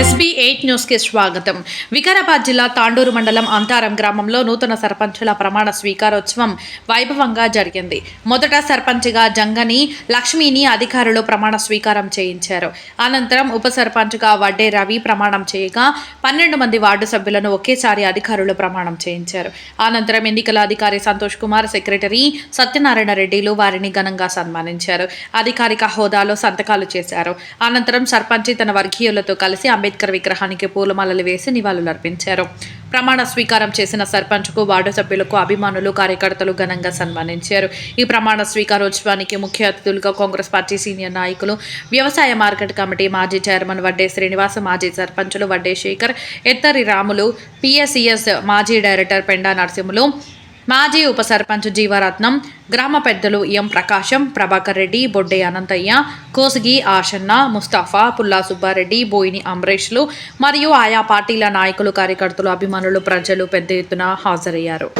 SB8 news కి స్వాగతం. వికారాబాద్ జిల్లా తాండూరు మండలం అంతారం గ్రామంలో నూతన సర్పంచుల ప్రమాణ స్వీకారోత్సవం వైభవంగా జరిగింది. మొదట సర్పంచ్గా జంగని లక్ష్మిని అధికారులు ప్రమాణ స్వీకారం చేయించారు. అనంతరం ఉప సర్పంచ్గా వడ్డే రవి ప్రమాణం చేయగా 12 మంది వార్డు సభ్యులను ఒకేసారి అధికారులు ప్రమాణం చేయించారు. అనంతరం ఎన్నికల అధికారి సంతోష్ కుమార్, సెక్రటరీ సత్యనారాయణ రెడ్డిలు వారిని ఘనంగా సన్మానించారు. అధికారిక హోదాలో సంతకాలు చేశారు. అనంతరం సర్పంచి తన వర్గీయులతో కలిసి అంబేద్కర్ విగ్రహానికి పూలమాలలు వేసి నివాళులర్పించారు. ప్రమాణ స్వీకారం చేసిన సర్పంచ్కు వార్డు సభ్యులకు అభిమానులు, కార్యకర్తలు ఘనంగా సన్మానించారు. ఈ ప్రమాణ స్వీకారోత్సవానికి ముఖ్య అతిథులుగా కాంగ్రెస్ పార్టీ సీనియర్ నాయకులు, వ్యవసాయ మార్కెట్ కమిటీ మాజీ చైర్మన్ వడ్డే శ్రీనివాస్, మాజీ సర్పంచులు వడ్డే శేఖర్, ఎత్తరి రాములు, PSCS మాజీ డైరెక్టర్ పెండా నరసింహులు, మాజీ ఉప సర్పంచ్ జీవరత్నం, గ్రామ పెద్దలు ఎం ప్రకాశం, ప్రభాకర్ రెడ్డి, బొడ్డే అనంతయ్య, కోసిగి ఆషన్న, ముస్తాఫా, పుల్లా సుబ్బారెడ్డి, బోయిని అమరేష్లు మరియు ఆయా పార్టీల నాయకులు, కార్యకర్తలు, అభిమానులు, ప్రజలు పెద్ద ఎత్తున హాజరయ్యారు.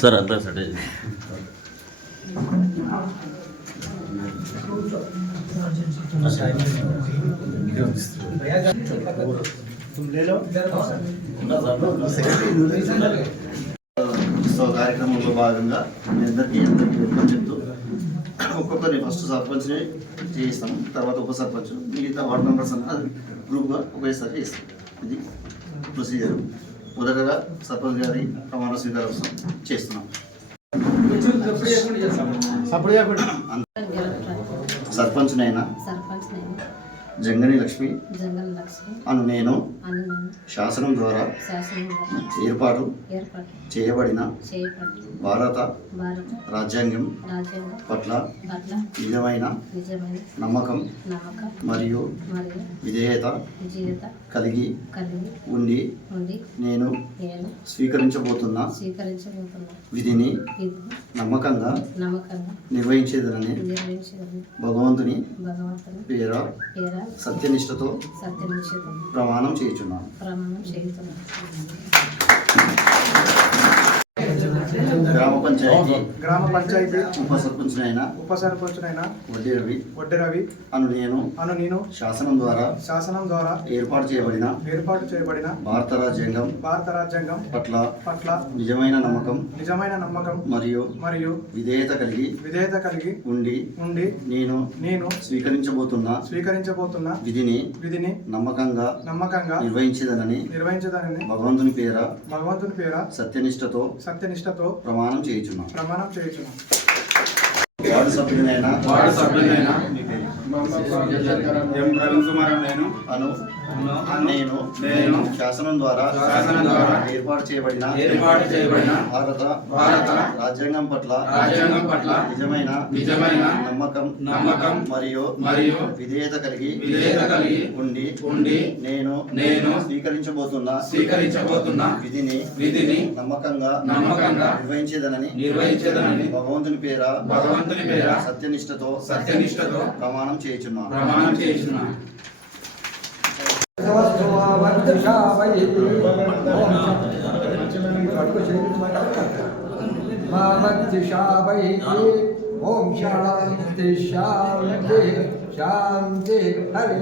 सर अंदर सटे కార్యక్రమంలో భాగంగా మీ అందరికీ వెల్కమ్ చెప్తూ ఒక్కొక్కరిని ఫస్ట్ సర్పంచ్ని చేయిస్తాం, తర్వాత ఉప సర్పంచ్, మిగతా వార్డు మెంబర్స్ అంతా గ్రూప్గా ఒకేసారి చేస్తాం. ఇది ప్రొసీజర్. మొదటగా సర్పంచ్ గారి ప్రమాణ స్వీకారోత్సవం చేస్తున్నాం. సర్పంచ్నైనా జంగని లక్ష్మి అను నేను శాసనం ద్వారా ఏర్పాటు చేయబడిన భారత రాజ్యాంగం పట్ల నిజమైన నమ్మకం మరియు విధేయత కలిగి ఉండి నేను స్వీకరించబోతున్న విధిని నమ్మకంగా నిర్వహించేదనని భగవంతుని పేర సత్యనిష్టతో ప్రమాణం చేయుచున్నాను. గ్రామ పంచాయతీ ఉప సర్పంచునైన వడ్డీ రవి అను నేను శాసనం ద్వారా ఏర్పాటు చేయబడిన భారత రాజ్యాంగం పట్ల నిజమైన నమ్మకం మరియు విధేయత కలిగి ఉండి నేను స్వీకరించబోతున్న విధిని నమ్మకంగా నిర్వహించదనని భగవంతుని పేర సత్యనిష్టతో ప్రమాణం చేయుచున్నాను. వార్డు సభ్యులైన ఎం ప్రవీణ్ కుమార్ నేను శాసనం ద్వారా ఏర్పాటు చేయబడిన భారత రాజ్యాంగం పట్ల నిజమైన నమ్మకం మరియు విధేయత కలిగి ఉండి నేను స్వీకరించబోతున్న విధిని నమ్మకంగా నిర్వహించేదనని భగవంతుని పేర సత్యనిష్టతో ప్రమాణం చేయుచున్నాను. ఓం శాంతి శాంతి శాంతి హరి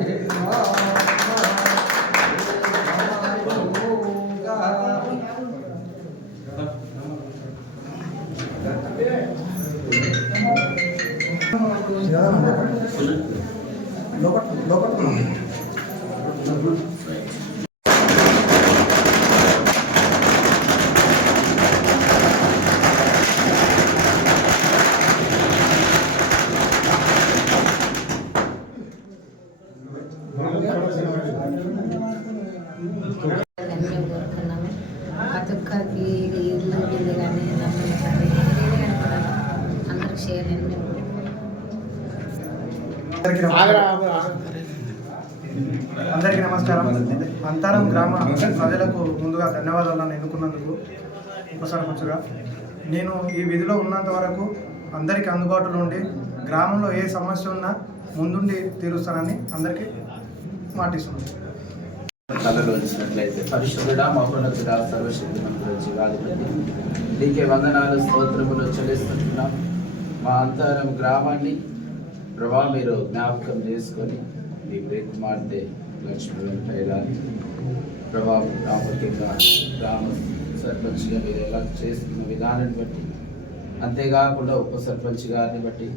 కోరుకున్నాము. ప్రతి ఒక్కరికి ఇల్లు బిల్లు కానీ డబ్బులు కానీ ఏదైనా కానీ కూడా అందరికి చేయాలని మేము అందరికీ నమస్కారం. అంతరం గ్రామ ప్రజలకు ముందుగా ధన్యవాదాలను ఎన్నుకున్నందుకు ఉప సర్పంచ్గా నేను ఈ విధిలో ఉన్నంత వరకు అందరికీ అందుబాటులో ఉండి గ్రామంలో ఏ సమస్య ఉన్నా ముందుండి తీరుస్తానని అందరికీ మాటిస్తున్నాను. తలలోంచినట్లయితే పరిశుద్ధుడా మహోన్నతుడా సర్వశక్తిమంతుడా జీవాధిపతి నీకే వందనాలు స్తోత్రములు చెల్లిస్తున్నాం. మా అంతరం గ్రామాన్ని ప్రభా మీరు జ్ఞాపకం చేసుకొని మీ ప్రేకుమార్తె లక్ష్మీ వెంకయ్యగారి ప్రభావ ప్రాముఖ్యంగా గ్రామ సర్పంచ్గా మీరు ఎలా చేస్తున్న విధానాన్ని బట్టి, అంతేకాకుండా ఉప సర్పంచ్ గారిని బట్టి,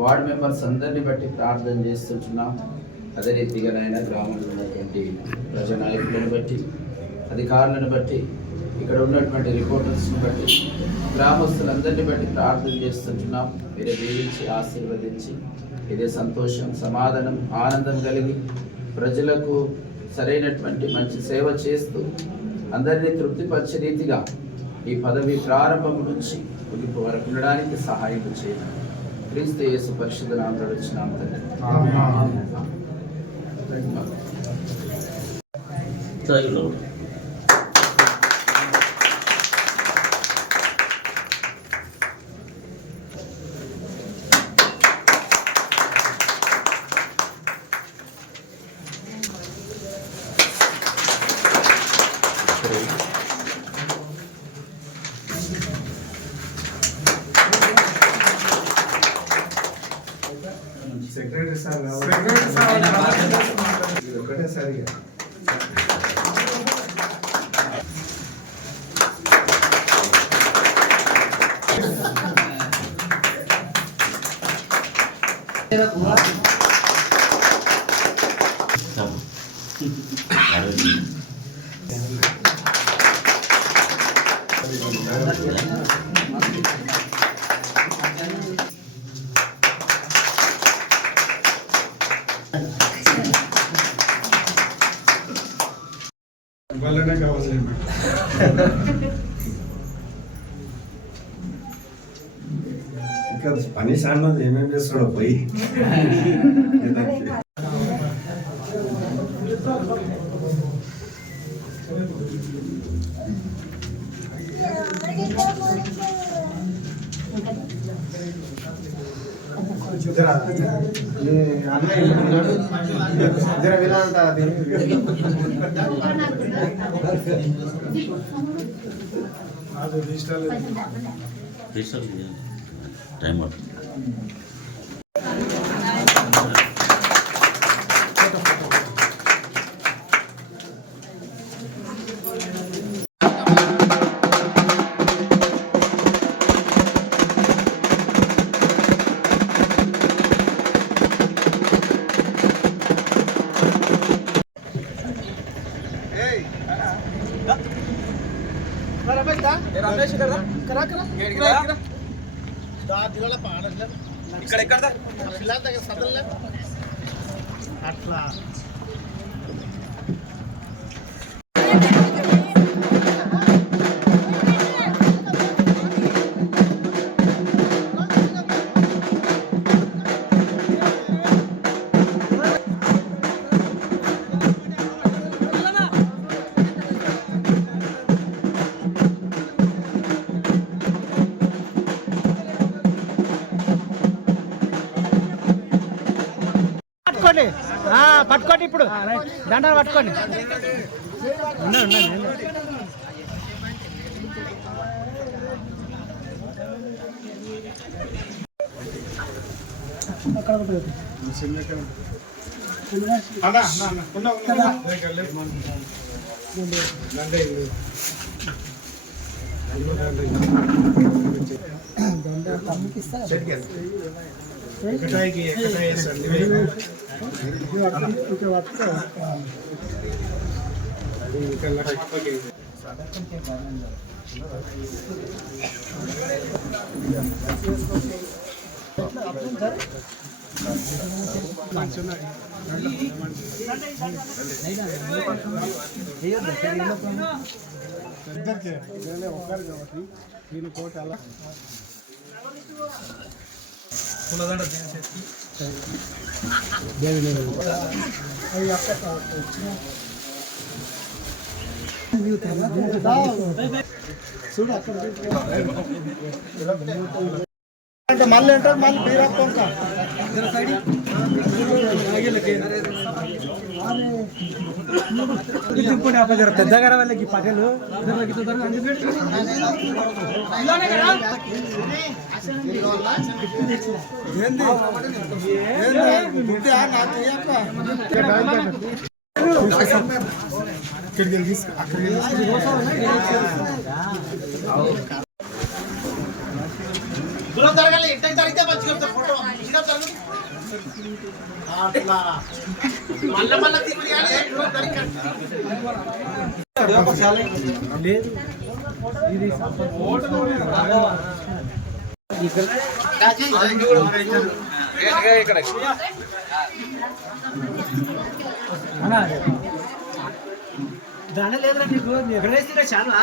వార్డు మెంబర్స్ అందరిని బట్టి ప్రార్థన చేస్తున్నాం. అదే రీతిగా నాయన గ్రామంలో ఉన్నటువంటి ప్రజానాయకులను బట్టి, అధికారులను బట్టి, ఇక్కడ ఉన్నటువంటి రిపోర్టర్స్ని బట్టి, గ్రామస్తులందరినీ బట్టి ప్రార్థన చేస్తున్నాం. మీరే దీవించి ఆశీర్వదించి ఇదే సంతోషం, సమాధానం, ఆనందం కలిగి ప్రజలకు సరైనటువంటి మంచి సేవ చేస్తూ అందరినీ తృప్తిపరిచే రీతిగా ఈ పదవి ప్రారంభం నుంచి ముగింపు వరకు ఉండడానికి సహాయం చేయండి. క్రీస్తు యేసు పరిశుద్ధ నామములో వచ్చినాము తండ్రి. సెక్రటరీ సార్ ఒకటే సరిగా వాళ్ళనే కావాలి. ఇంకా పని సాన్నది ఏమేమి చేస్తాడో పోయి డిజిటల్ రిజిస్టర్ చేయాలి. టైం పడుతుంది. పట్టుకోండి పట్టుకోండి ఇప్పుడు దండాలు పట్టుకోండి అంటే మళ్ళీ అంటే మళ్ళీ బీరప్ప పెద్దగా వాళ్ళకి పగలు లేదు ఇది దాని లేదురా నీకు ఎక్కడ వేసిరా చాలా